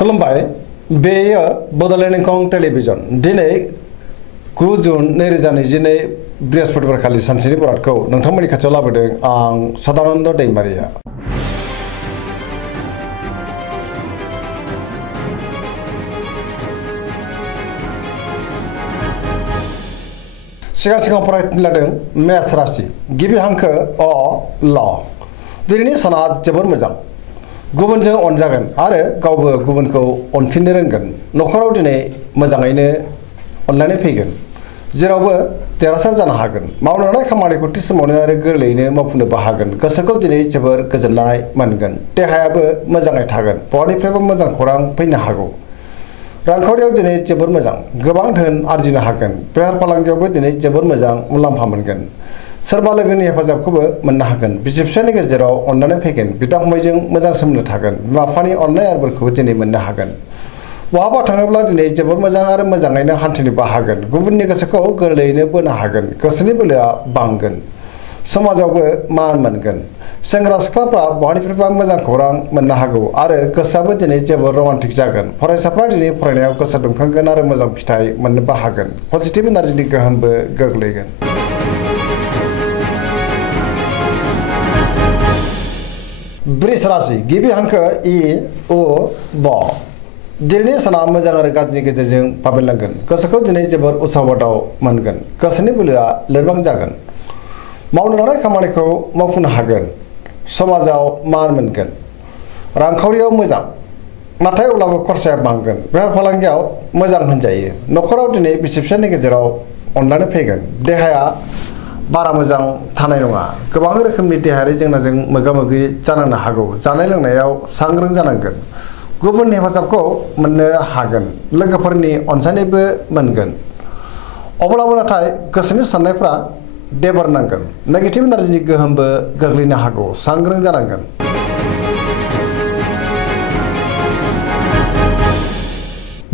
खुलुमबाय बेयो बड'लेण्ड इंखं टेलिभिजन दिनै 9 जुन 2022 बृहस्पतिबारखालि सानसेनि बरादखौ नोंथांमोननि खाथियाव लाबोदों आं सदानन्द दैमारिया। सिगां फरायनो लादों मेष राशि गिबि हांखो अ ल दिनैनि साना जोबोर मोजां गुबुनजों अनजागोन आरो गावबो गुबुनखौ अनफिननो रोंगोन न'खराव दिनै मोजाङैनो अनलायनाय फैगोन जेरावबो देरहासार जानो हागोन मावनो लानाय खामानिखौ थि समावनो आरो गोरलैयैनो मावफुंनोबो हागोन गोसोखौ दिनै जोबोर गोजोननाय मोनगोन देहायाबो मोजाङै थागोन बहानिफ्रायबो मोजां खौरां फैनो हागौ रांखावरियाव दिनै जोबोर मोजां गोबां धोन आरजिनो हागोन बेफार फालांगियावबो दिनै जोबोर मोजां मुलाम्फा मोनगोन सोरबा लोगोनि हेफाजाबखौबो मोननो हागोन बिसि फिसायनि गेजेराव अननानै फैगोन बिदा फंबायजों मोजां सोमोन्दो थागोन बिमा बिफानि अननाय आरो बोरखौबो दिनै मोननो हागोन बहाबा थाङोब्ला दिनै जोबोर मोजां आरो मोजाङैनो हान्थिनोबो हागोन गुबुननि गोसोखौ गोरलैयैनो बोनो हागोन गोसोनि बोलोआ बांगोन समाजावबो मान मोनगोन सेंग्रा सिख्लाफ्रा बहानिफ्रायबा मोजां खौरां मोननो हागौ आरो गोसोआबो दिनै जोबोर रमान्टिक जागोन फरायसाफ्रा दिनै फरायनायाव गोसो दुंखांगोन आरो मोजां फिथाइ मोननोबो हागोन पजिटिभ एनार्जिनि गोहोमबो गोग्लैगोन। वृष राशि गिबि हांखो इ उ ब दिनैनि साना मोजां आरो गाज्रिनि गेजेरजों बाबेनलांगोन गोसोखौ दिनै जोबोर उत्साह बादाव मोनगोन गोसोनि बोलोआ लोरबां जागोन मावनो लानाय खामानिखौ मावफुंनो हागोन समाजाव मान मोनगोन रांखावरियाव मोजां नाथाय अब्लाबो खरसाया बांगोन बेफार फालांगियाव मोजां होनजायो न'खराव दिनै बिसि फिसायनि गेजेराव अनलायनाय फैगोन देहाया बारा मोजां थानाय नङा गोबां रोखोमनि देहायारि जेंनाजों मोगा मोगि जानांनो हागौ जानाय लोंनायाव सांग्रां जानांगोन गुबुननि हेफाजाबखौ मोननो हागोन लोगोफोरनि अनसायनायबो मोनगोन अब्लाबो नाथाय गोसोनि साननायफ्रा देबर नांगोन नेगेटिभ एनार्जिनि गोहोमबो गोग्लैनो हागौ सांग्रां जानांगोन।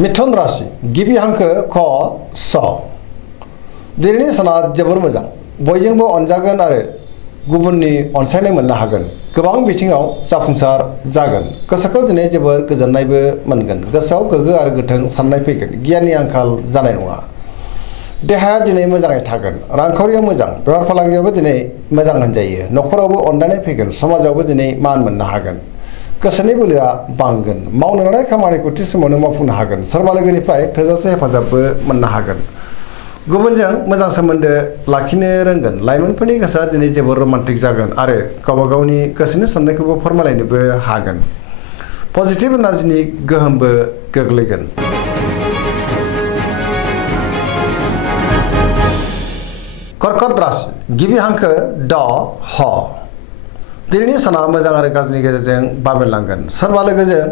मिथुन राशि गिबि हांखो ख स दिनैनि साना जोबोर मोजां बयजोंबो अनजागोन आरो गुबुननि अनसायनाय मोननो हागोन गोबां बिथिङाव जाफुंसार जागोन गोसोखौ दिनै जोबोर गोजोननायबो मोनगोन गोसोआव गोग्गो आरो गोथों साननाय फैगोन गियाननि आंखाल जानाय नङा देहाया दिनै मोजाङै थागोन रांखावरियाव मोजां बेफार फालांगियावबो दिनै मोजां होनजायो न'खरावबो अनलायनाय फैगोन समाजावबो दिनै मान मोननो हागोन गोसोनि बोलोआ बांगोन मावनो लानाय खामानिखौ थि समावनो मावफुंनो हागोन सोरबा लोगोनिफ्राय थोजासे हेफाजाबबो मोननो हागोन गुबुनजों मोजां सोमोन्दो लाखिनो रोंगोन लाइमोनफोरनि गोसोआ दिनै जोबोर रमान्टिक जागोन आरो गावबा गावनि गोसोनि साननायखौबो फोरमायलायनोबो हागोन पजिटिभ एनार्जिनि गोहोमबो गोग्लैगोन। कर्कट राशि गिबि हांखो ड ह दिनैनि साना मोजां आरो गाज्रिनि गेजेरजों बाबेनलांगोन सोरबा लोगोजों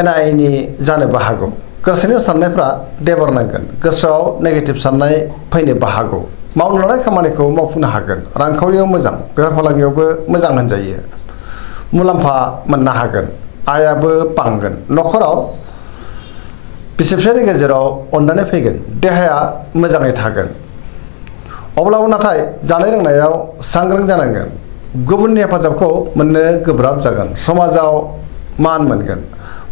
एना एनि जानोबो हागौ गोसोनि साननायफ्रा देबर नांगोन गोसोआव नेगेटिभ साननाय फैनोबो हागौ मावनो लानाय खामानिखौ मावफुंनो हागोन रांखावरियाव मोजां बेफार फालांगियावबो मोजां होनजायो मुलाम्फा मोननो हागोन आयाबो बांगोन न'खराव बिसि फिसायनि गेजेराव अनलायनाय फैगोन देहाया मोजाङै थागोन अब्लाबो नाथाय जानाय लोंनायाव सांग्रां जानांगोन गुबुननि हेफाजाबखौ मोननो गोब्राब जागोन समाजाव मान मोनगोन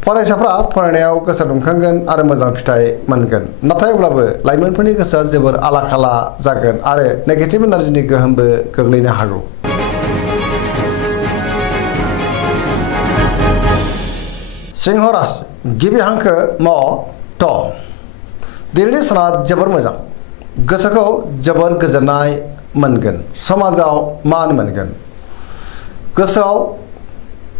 फरायसाफ्रा फरायनायाव गोसो दुंखांगोन आरो मोजां फिथाइ मोनगोन नाथाय अब्लाबो लाइमोनफोरनि गोसोआ जोबोर आला खाला जागोन आरो नेगेटिभ एनार्जिनि गोहोमबो गोग्लैनो हागौ। सिंह राशि गिबि हांखो म ट दिनैनि साना जोबोर मोजां गोसोखौ जोबोर गोजोननाय मोनगोन समाजाव मान मोनगोन गोसोआव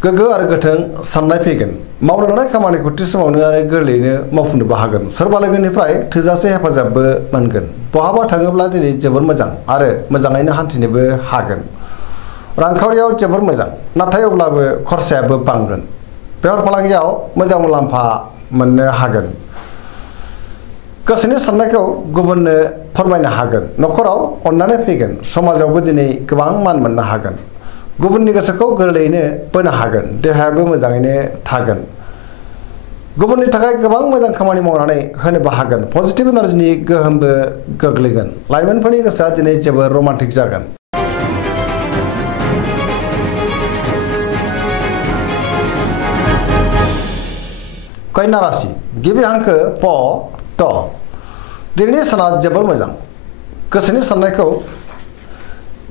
गोग्गो आरो गोथों साननाय फैगोन मावनो लानाय खामानिखौ थि समावनो आरो गोरलैयैनो मावफुंनोबो हागोन सोरबा लोगोनिफ्राय थोजासे हेफाजाबबो मोनगोन बहाबा थाङोब्ला दिनै जोबोर मोजां आरो मोजाङैनो हान्थिनोबो हागोन रांखावरियाव जोबोर मोजां नाथाय अब्लाबो खरसायाबो बांगोन बेफार फालांगियाव मोजां मुलाम्फा मोननो हागोन गोसोनि साननायखौ गुबुननो फोरमायनो हागोन न'खराव अननानै फैगोन समाजावबो दिनै गोबां मान मोननो हागोन गुबुननि गोसोखौ गोरलैयैनो बोनो हागोन देहायाबो मोजाङैनो थागोन गुबुननि थाखाय गोबां मोजां खामानि मावनानै होनोबो हागोन पजिटिभ एनार्जिनि गोहोमबो गोग्लैगोन लाइमोनफोरनि गोसोआ दिनै जोबोर रमान्टिक जागोन। कन्या राशि गिबि हांखो प ट दिनैनि साना जोबोर मोजां गोसोनि साननायखौ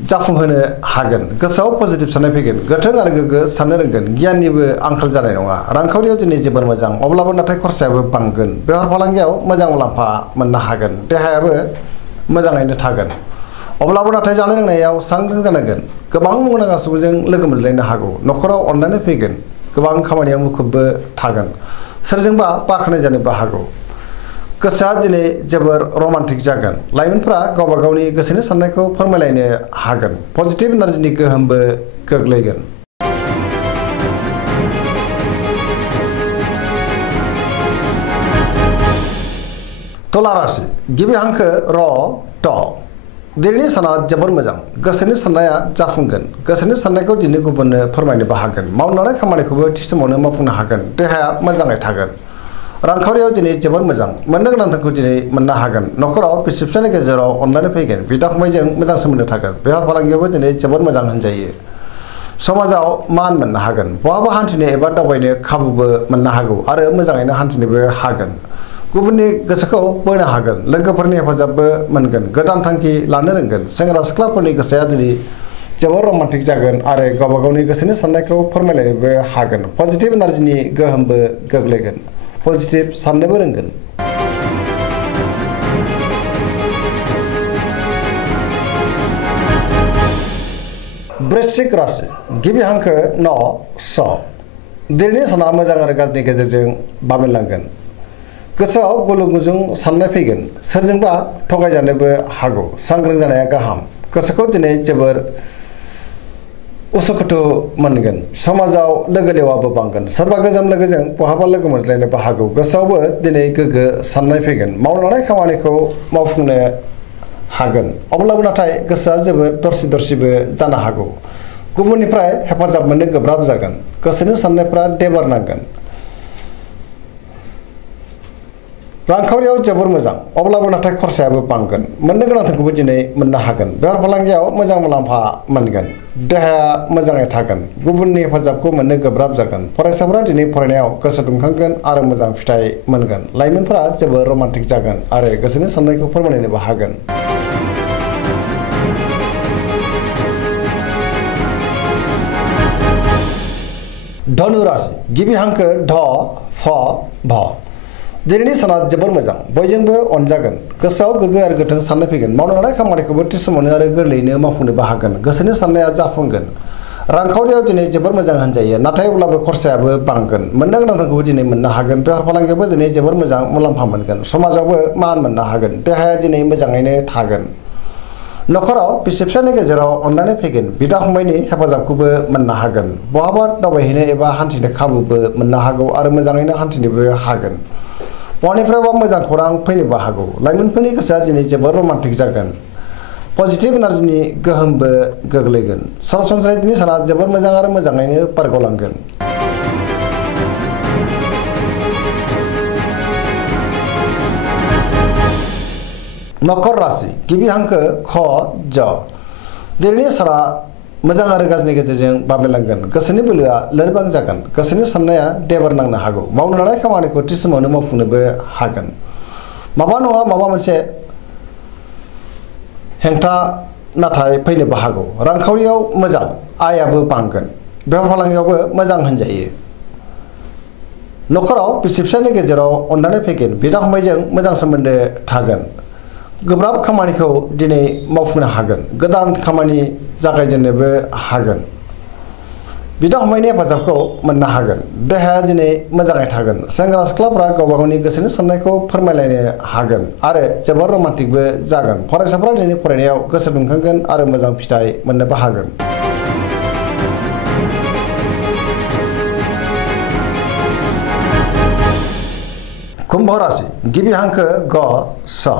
जाफुंहोनो हागोन गोसोआव पजिटिभ साननाय फैगोन गोथों आरो गोग्गो साननो रोंगोन गियाननिबो आंखाल जानाय नङा रांखावरियाव दिनै जोबोर मोजां अब्लाबो नाथाय खरसायाबो बांगोन बेफार फालांगियाव मोजां मुलाम्फा मोननो हागोन देहायाबो मोजाङैनो थागोन अब्लाबो नाथाय जानाय लोंनायाव सांग्रां जानांगोन गोबां मुंदांखा सुबुंजों लोगो मोनलायनो हागौ नखराव अननानै फैगोन गोबां खामानियाव मुखुबबो थागोन सोरजोंबा बाख्नाय जानोबो हागौ गोसोआ दिनै जोबोर रमान्टिक जागोन लाइमोनफ्रा गावबा गावनि गोसोनि साननायखौ फोरमायलायनो हागोन पजिटिभ एनार्जिनि गोहोमबो गोग्लैगोन तुला राशि गिबि हांखो र ट दिनैनि साना जोबोर मोजां गोसोनि साननाया जाफुंगोन गोसोनि साननायखौ दिनै गुबुननो फोरमायनोबो हागोन मावनाय खामानिखौबो थि समावनो मावफुंनो हागोन देहाया मोजाङै थागोन रांखावरियाव दिनै जोबोर मोजां मोननो गोनांखौ दिनै मोननो हागोन नखराव बिसि फिसायनि गेजेराव अनलायनाय फैगोन बिदा फंबायजों मोजां सोमोन्दो थागोन बेफार फालांगियावबो दिनै जोबोर मोजां होनजायो समाजाव मान मोननो हागोन बहाबा हान्थिनो एबा दावबायनो खाबुबो मोननो हागौ आरो मोजाङैनो हान्थिनोबो हागोन गुबुननि गोसोखौ बोनो हागोन लोगोफोरनि हेफाजाबबो मोनगोन गोदान थांखि लानो रोंगोन सेंग्रा सिख्लाफोरनि गोसोआ दिनै जोबोर रमान्टिक जागोन आरो गावबा गावनि गोसोनि साननायखौ फोरमायलायनोबो हागोन पजिटिभ एनार्जिनि गोहोमबो गोग्लैगोन पजिटिभ साननोबो रोंगोन वृश्चिक राशि गिबि हांखो न स दिनैनि साना मोजां आरो गाज्रिनि गेजेरजों बाबेनलांगोन गोसोआव गुलुं गुजुं साननाय फैगोन सोरजोंबा थगायजानोबो हागौ सांग्रां जानाया गाहाम गोसोखौ दिनै जोबोर उसुखुथु मोनगोन समाजाव लोगो लेवाबो बांगोन सोरबा गोजाम लोगोजों बहाबा लोगो मोनज्लायनोबो हागौ गोसोआवबो दिनै गोग्गो साननाय फैगोन मावलांनाय खामानिखौ मावफुंनो हागोन अब्लाबो नाथाय गोसोआ जोबोर दरसि दरसिबो जानो हागौ गुबुननिफ्राय हेफाजाब मोननो गोब्राब जागोन गोसोनि साननायफ्रा देबार नांगोन रांखावरियाव जोबोर मोजां अब्लाबो नाथाय खरसायाबो बांगोन मोननो गोनांखौबो दिनै मोननो हागोन बेफार फालांगियाव मोजां मुलाम्फा मोनगोन देहाया मोजाङै थागोन गुबुननि हेफाजाबखौ मोननो गोब्राब जागोन फरायसाफोरा दिनै फरायनायाव गोसो दुंखांगोन आरो मोजां फिथाइ मोनगोन लाइमोनफोरा जोबोर रमान्टिक जागोन आरो गोसोनि साननायखौ फोरमायनोबो हागोन धनु राशि गिबि हांखो ध फ भ दिनैनि साना जोबोर मोजां बयजोंबो अनजागोन गोसोआव गोग्गो आरो गोथों साननाय फैगोन मावलांनाय खामानिखौबो थि समावनो आरो गोरलैयैनो मावफुंनोबो हागोन गोसोनि साननाया जाफुंगोन रांखावरियाव दिनै जोबोर मोजां होनजायो नाथाय अब्लाबो खरसायाबो बांगोन मोननो गोनांखौबो दिनै मोननो हागोन बेफार फालांगियावबो दिनै जोबोर मोजां मुलाम्फा मोनगोन समाजावबो मान मोननो हागोन देहाया दिनै मोजाङैनो थागोन नखराव बिसि फिसायनि गेजेराव अनलायनाय फैगोन बिदा फंबायनि हेफाजाबखौबो मोननो हागोन बहाबा दावबायहैनो एबा हान्थिनो खाबुबो मोननो हागौ आरो मोजाङैनो हान्थिनोबो हागोन बहानिफ्रायबा मोजां खौरां फैनोबो हागौ लाइमोनफोरनि गोसोआ दिनै जोबोर रमान्टिक जागोन पजिटिभ एनार्जिनि गोहोमबो गोग्लैगोन सरासनस्रायै दिनै साना जोबोर मोजां आरो मोजाङैनो बारग'लांगोन मकर राशि गिबि हांखो ख ज दिनैनि साना मोजां आरो गाज्रिनि गेजेरजों बाबेनलांगोन गोसोनि बोलोआ लोरबां जागोन गोसोनि साननाया देबार नांनो हागौ मावनो लानाय खामानिखौ थि समावनो मावफुंनोबो हागोन माबा नङा माबा मोनसे हेंथा नाथाय फैनोबो हागौ रांखावरियाव मोजां आयाबो बांगोन बेफार फालांगियावबो मोजां होनजायो नखराव बिसि फिसायनि गेजेराव अनलायनाय फैगोन बिदा फंबायजों मोजां सोमोन्दो थागोन गोब्राब खामानिखौ दिनै मावफुंनो हागोन गोदान खामानि जागायजेननोबो हागोन बिदा फंबायनि हेफाजाबखौ मोननो हागोन देहाया दिनै मोजाङै थागोन सेंग्रा सिख्लाफ्रा गावबा गावनि गोसोनि साननायखौ फोरमायलायनो हागोन आरो जोबोर रमान्टिकबो जागोन फरायसाफ्रा दिनै फरायनायाव गोसो दुंखांगोन आरो मोजां फिथाइ मोननोबो हागोन कुम्भ राशि गिबि हांखो ग स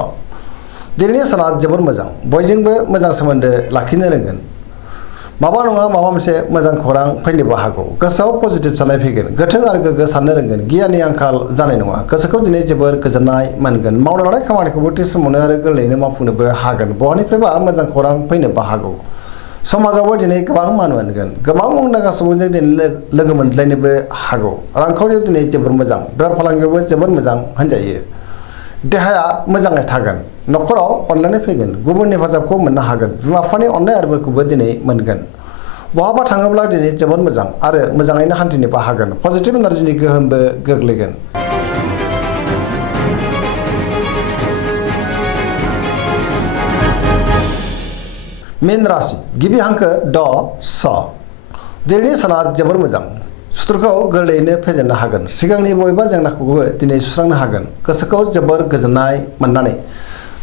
दिनैनि साना जोबोर मोजां बयजोंबो मोजां सोमोन्दो लाखिनो रोंगोन माबा नङा माबा मोनसे मोजां खौरां फैनोबो हागौ गोसोआव पजिटिभ साननाय फैगोन गोथों आरो गोग्गो साननो रोंगोन गियाननि आंखाल जानाय नङा गोसोखौ दिनै जोबोर गोजोननाय मोनगोन मावनो लानाय खामानिखौबो थि समावनो आरो गोरलैयैनो मावफुंनोबो हागोन बहानिफ्रायबा मोजां खौरां फैनोबो हागौ समाजावबो दिनै गोबां मान मोनगोन गोबां मुंदांखा सुबुंजों दिनै लोगो मोनलायनोबो हागौ रांखावरियाव दिनै जोबोर मोजां बेफार फालांगियावबो जोबोर मोजां होनजायो देहाया मोजाङै थागोन न'खराव अनलायनाय फैगोन गुबुननि हेफाजाबखौ मोननो हागोन बिमा बिफानि अननाय आरो बोरखौबो दिनै मोनगोन बहाबा थाङोब्ला दिनै जोबोर मोजां आरो मोजाङैनो हान्थिनोबो हागोन पजिटिभ एनार्जिनि गोहोमबो गोग्लैगोन मीन राशि गिबि हांखो ड स दिनैनि साना जोबोर मोजां सुथुरखौ गोरलैयैनो फेजेननो हागोन सिगांनि बबेबा जेंनाखौबो दिनै सुस्रांनो हागोन गोसोखौ जोबोर गोजोननाय मोननानै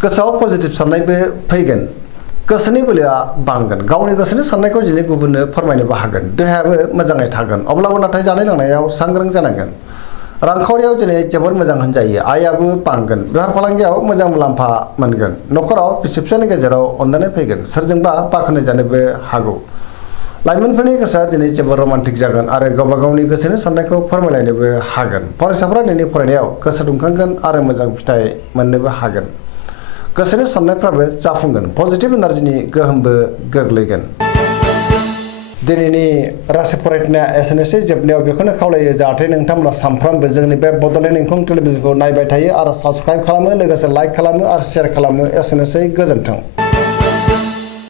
गोसोआव पजिटिभ साननायबो फैगोन गोसोनि बोलोआ बांगोन गावनि गोसोनि साननायखौ दिनै गुबुननो फोरमायनोबो हागोन देहायाबो मोजाङै थागोन अब्लाबो नाथाय जानाय लोंनायाव सांग्रां जानांगोन रांखावरियाव दिनै जोबोर मोजां होनजायो आयाबो बांगोन बेफार फालांगियाव मोजां मुलाम्फा मोनगोन न'खराव बिसि फिसायनि गेजेराव अनलायनाय फैगोन सोरजोंबा बाख्नाय जानोबो हागौ लाइमोनफोरनि गोसोआ दिनै जोबोर रमान्टिक जागोन आरो गावबा गावनि गोसोनि साननायखौ फोरमायलायनोबो हागोन फरायसाफोरा दिनै फरायनायाव गोसो दुंखांगोन आरो मोजां फिथाइ मोननोबो हागोन गोसोनि साननायफ्राबो जाफुंगोन पजिटिभ एनार्जिनि गोहोमबो गोग्लैगोन दिनैनि राशि फरायनाया एसेनोसै जोबनायाव बेखौनो खावलायो जाहाथे नोंथांमोना सानफ्रामबो जोंनि बे बड'लेण्ड इंखं टेलिभिजनखौ नायबाय थायो आरो साबस्क्राइब खालामो लोगोसे लाइक खालामो आरो शेयार खालामो एसेनोसै गोजोन्थों।